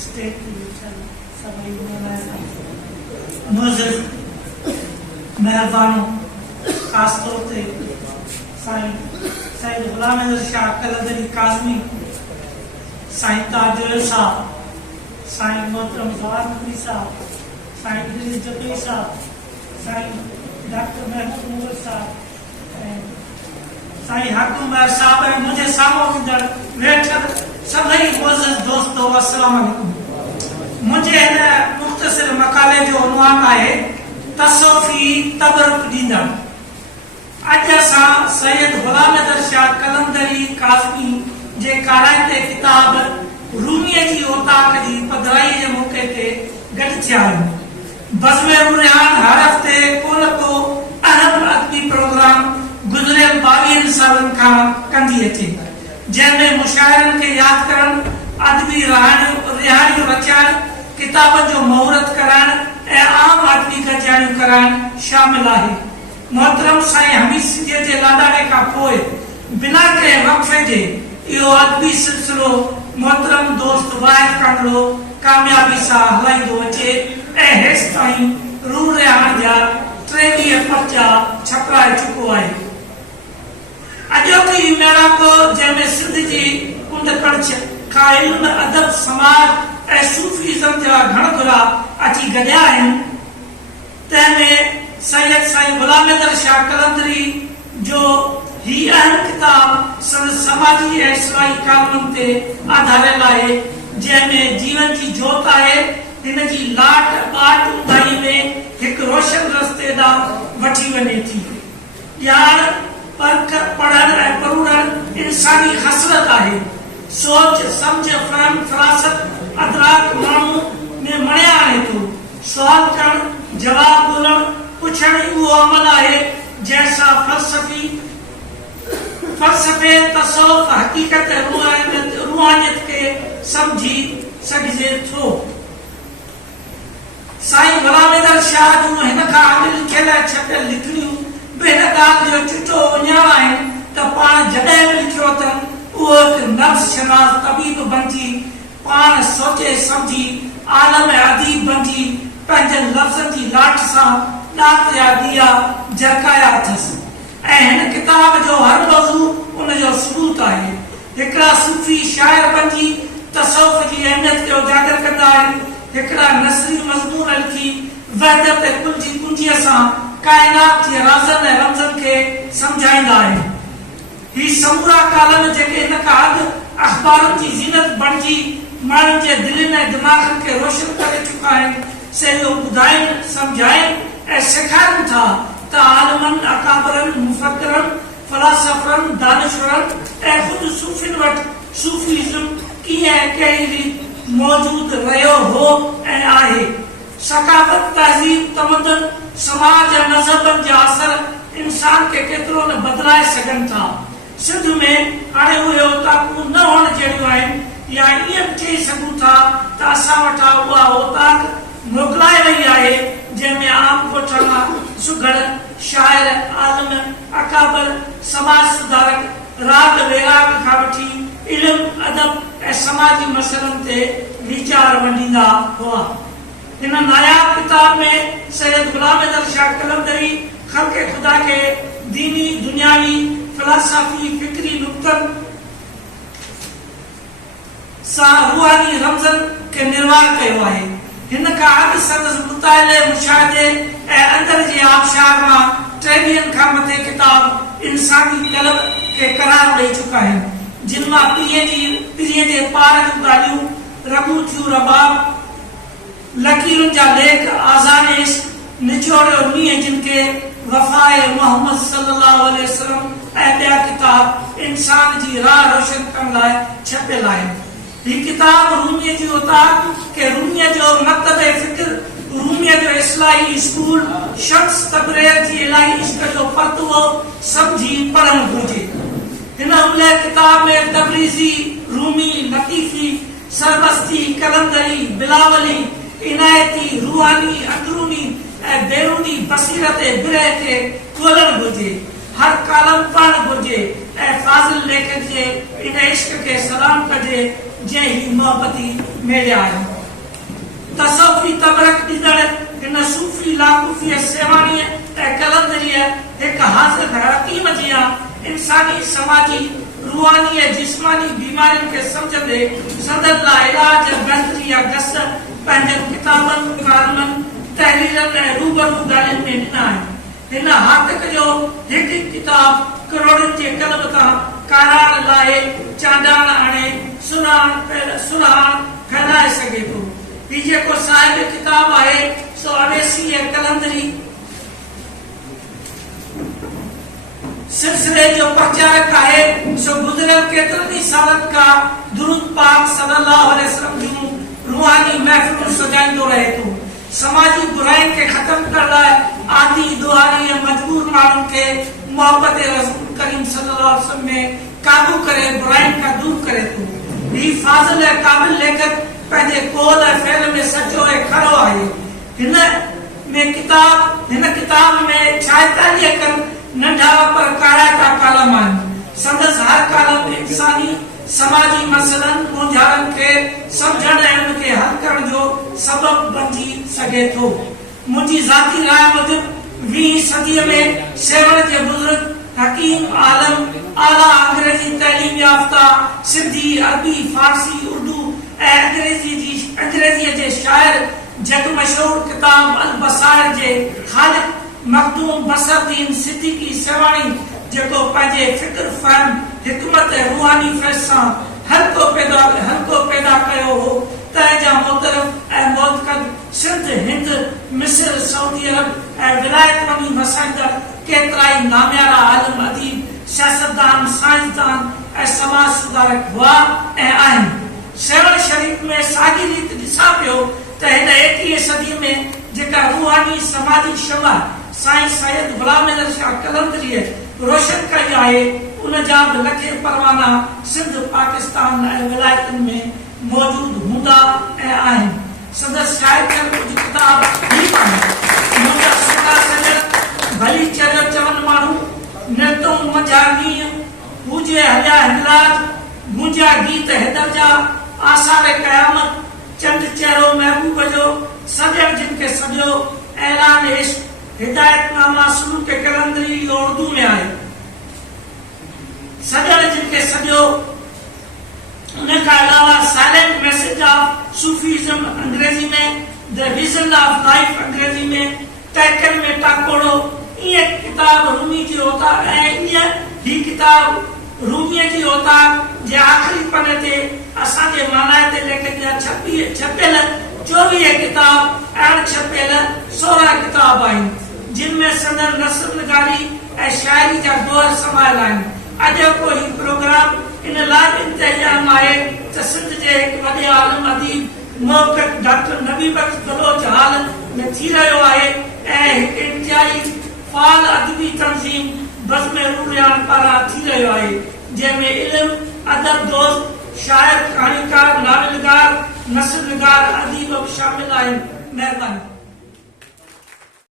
स्टेट सभई मुअज़्ज़िज़ मेहरबानों, खास तौर ते साईं सैयद गुलाम अहमद शाह कलंदरी काज़मी, साईं ताजुल साहब, साईं मोहतरम जवाहर नबी साहब, साईं इदरीस जबी साहब, साईं डॉक्टर महमूद मुगल साहब, साईं हाकिम महर साहब ऐं मुंहिंजे साम्हूं ईंदड़ वेठल सभई मुअज़्ज़िज़ दोस्तो, अस्सलाम वालेकुम। मुंहिंजे हिन मुख़्तसिर मक़ाले जो उन्वान आहे तसौफ़ी तबरुक ॾींदड़। अॼु असां सैयद गुलाम अहमद शाह कलंदरी काज़मी जे काराइते किताब रूमीअ जी ओताक जी पधराई जे मौक़े ते गॾु थिया आहियूं। बज़्म रुयान हर हफ़्ते को न को अहम अदबी प्रोग्राम गुज़िरियल 22 सालनि खां कंदी अचे, जंहिंमें मुशाइरनि खे यादि करणु, अदबी रिहाणियूं रचणु, किताबनि जो मुहूरत कराइणु ऐं आम अदबी गॾिजाणियूं कराइणु शामिल आहे। मोहतरम साईं हमीद सिंधिया जे लाॾाणे खां पोइ बिना कंहिं वक़्फ़े जे इहो अदबी सिलसिलो मोहतरम दोस्त वाहिद कांगड़ो कामयाबी सां हलाईंदो अचे ऐं हेसि ताईं रू रिहाण जा 23 पर्चा छपराए चुको आहे। अॼोकी मेड़ाको जंहिंमें सिंध जी कुंड कड़छ खां इल्म, अदब, समाज ऐं सूफ़ीज़म जा घणघुरा अची गॾिया आहिनि, तंहिंमें सैयद साईं गुलाम अहमद शाह कलंदरी जो ही अहम किताब समाजी ऐं इस्लाही कानून ते आधारियल आहे, जंहिंमें जीवन जी जोत आहे। हिन जी लाट बाट ऊंधाई में हिकु रोशन रस्ते ॾांहुं वठी वञे थी। ॼाण, परख, पढ़णु ऐं परूड़णु इंसानी हसरत आहे। सोच, सम्झ, फहम, फरासत, अदराक माण्हू में मणिया आणे थो। सुवाल करणु, जवाब ॻोल्हणु, पुछणु उहो अमल आहे जंहिंसां फ़लसफ़े, तसौफ़, हक़ीक़त ऐं रूहानियत खे सम्झी सघिजे थो। साईं गुलाम अहमद शाह जूं हिन खां अॻु लिखियल छपियल लिखणियूं बि हिन ॻाल्हि जो चिटो उञाण आहिनि त पाण जॾहिं बि लिखियो अथनि उहो हिकु नफ़्स शनास तबीब बणिजी, पाण सोचे सम्झी आलम ऐं अदीब बणिजी पंहिंजनि लफ़्ज़नि जी लाठ सां ॾात या ॾिया झरकाया अथसि। ऐं हिन किताब जो हर मौज़ू उन जो सबूत आहे। हिकिड़ा सूफ़ी शाइर बणिजी तसौफ़ जी अहमियत खे उजागर कंदा आहिनि, हिकिड़ा नसरी मज़मून लिखी वहदत ऐं कुल जी कुंजीअ सां काइनात जे राज़नि ऐं रमज़नि खे सम्झाईंदा आहिनि। ही समूरा कालम जेके हिन खां अॻु अख़बारुनि जी ज़ीनत बणिजी माण्हुनि जे दिलनि ऐं दिमाग़नि खे रोशन करे चुका आहिनि, से इहो ॿुधाइनि, सम्झाइनि ऐं सेखारनि था त आलिमनि, अकाबरनि, मुफ़क्किरनि, फ़लासफ़रनि, दानिशवरनि ऐं ख़ुदि सूफ़ियुनि वटि सूफ़ीज़म कीअं ऐं कहिड़ी रीति मौजूद रहियो हो ऐं आहे। सकाफ़त, तहज़ीब, तमदन, समाज ऐं मज़हबनि जा असर इंसान खे केतिरो न बदिलाए सघनि था। सिंध में हाणे उहे ओताकूं न हुअण जहिड़ियूं आहिनि, या ईअं चई सघूं था त असां वटां उहा ओताक मोकिलाए वई आहे जंहिंमें आम कोठाणा, सुघड़, शाइर, आलिम, अकाबर, समाज सुधारक, राग वैराग खां वठी इल्म, अदब ऐं समाजी मसइलनि ते वीचार वंडींदा हुआ। हिन नायाब किताब में सैयद गुलाम अहमद शाह कलंदरी ख़ल्क़े ख़ुदा खे दीनी, दुनियावी, फ़लसफ़ी, फ़िक्री नुक़्तनि सां रूहानी रमज़नि खे निर्वाह कयो आहे। हिन खां अॻु संदसि मुताले, मुशाहिदे ऐं अंदर जे आबशार मां 23 खां मथे किताब इंसानी तलब खे करार ॾेई चुका आहिनि, जिन मां पीढ़ीअ जे पार जूं ॻाल्हियूं, रबू थियूं रबाब, लकीरुनि जा लेख, आज़ाने इश्क, निचोड़ियो मींहं जिन खे, वफ़ाए मोहम्मद सल्लल्लाहु अलैहि वसल्लम ऐं ॿिया किताब इंसान जी राह रोशन करण लाइ छपियल आहिनि। ही किताब रूमीअ जी ओताक के रूमीअ जो मकतब फ़िक्र, रूमीअ जो इस्लाही स्कूल, शख्स तबरेर जी इलाही इश्क जो फ़तवो सम्झी पढ़णु घुरिजे। हिन उम्र किताब में तबरीज़ी, रूमी, लतीफ़ी, सरबस्ती, कलंदरी, बिलावली, इनायती, रूहानी, अंदरूनी ऐं बैरूनी बसीरत ऐं बिरह खे ॻोल्हणु घुरिजे। हर कालम पढ़णु घुरिजे ऐं फाज़िल लेखक जे इन इश्क खे सलाम कजे जे ही मोहब्बती मेड़िया आहिनि। तसौफ़ी तबरक ॾींदड़ हिन सूफ़ी लाकूफ़ी सेवानी ऐं कलंदरीअ हिकु हाज़िर हकीम जियां इंसानी समाजी रूहानी ऐं जिस्मानी बीमारियुनि खे सम्झंदे संदन लाइ इलाज बहितरी या गस पंहिंजनि किताबनि कारमनि तहरीरनि ऐं रूबरू ॻाल्हियुनि में ॾिना आहिनि। हिन हातिक जो हिकु किताब करोड़नि जे क़ल्ब तां काराण लाइ चांडाण आणे सुराण फैलाए सघे थो। ही जेको साहिब किताब आहे सो अवेसी ऐं कलंदरी सिलसिले जो प्रचारक आहे। सो गुज़िरियल केतिरनि ई सालनि खां दुरूद पाक सल्लल्लाहु अलैहि वसल्लम जूं रूहानी महफ़िलूं सजाईंदो रहे थो। समाजी बुराइयुनि खे ख़त्म करण लाइ आदि दुआरी ऐं मजबूर माण्हुनि खे मोहब्बत रसूल करीम सल्लल्लाहु अलैहि वसल्लम में काबू करे बुराइयुनि खां दूर करे थो। ही फाज़िल ऐं क़ाबिल लेखक पंहिंजे कौल ऐं फ़इल में सचो ऐं खरो आहे। हिन किताब में 46 खनि नंढा पर काराइता कालम आहिनि। संदसि हर कालम इंसानी समाजी मसइलनि मुंझारनि खे सम्झण ऐं उनखे हल करण जो सबब बणिजी सघे थो। मुंहिंजी ज़ाती राय मूजिब 20वीं सदीअ में सेवण जे बुज़ुर्ग हकीम आलम आला अंग्रेजी तइलीम याफ़्ता सिंधी अरबी फारसी उर्दू ऐं अंग्रेजीअ जे शाइर जग मशहूर किताब अल बसाइर जे ख़ालिक़ मखदूम बसरुद्दीन सिद्दीकी सेवाणी जेको पंहिंजे फ़िक्र फहम हिकमत ऐं रूहानी फैज़ सां हल्को पैदा कयो हो तंहिंजा मोहतरफ़ ऐं मोतक़द सिंध हिंद मिस्र सऊदी अरब ऐं विलायत वञी वसाईंदड़ केतिरा ई नामियारा आलिम अदीब सियासतदान साइंसदान ऐं समाज सुधारक हुआ ऐं आहिनि। सेवण शरीफ़ में साॻी रीति ॾिसां पियो त हिन 21वीं सदी में जेका रूहानी समाजी शमह साईं सैयद गुलाम अहमद शाह कलंदरीअ रोशन कई आहे उन जा बि लखे परवाना सिंध पाकिस्तान ऐं विलायतनि में मौजूद हूंदा ऐं आहिनि। संदसि शाइर कुझु किताब ही आहिनि। मुंहिंजा सुठा सजण भली चरियो चवनि माण्हू नृतों मंझा ॾींहं पूजे हलिया हिलाज गूंजा गीत हैदर जा आसार क़यामत चंड चेहरो महबूब जो सजण जिन खे सॼो ऐलान इश्क हिदायतनामा सुलूक कलंदरी इहो उर्दू में आहे। सजण जिन खे सॼो उन खां अलावा साइलेंट मैसेज ऑफ सूफीज़म अंग्रेजी में द विजन ऑफ लाइफ अंग्रेजी में टैकन में टाकोड़ो ये किताब रूमी जी होता है। ये किताब रूमीअ जी होता जे आख़िरी पन्ने ते असांजे मानाए ते लेखक जा छपियल 24 किताब ऐं छपियल 16 किताब आहिनि जिनमें संदन नस्र निगारी ऐं शाइरी जा दोर समायल आहिनि। अॼु को ही प्रोग्राम इन लाइ इंतजाम आहे त सिंध जे हिकु वॾे आलिम अदीब मोहक़त डॉक्टर नबी बख्श बलोच हाल में थी रहियो आहे ऐं हिकु इंतिहाई फाल अदबी तंज़ीम बज़्म रूरियान पारां थी रहियो आहे जंहिंमें इल्म अदब दोस्त शाइर कहाणीकार नावलगार नस्र निगार अदीब शामिल आहिनि। महिरबानी।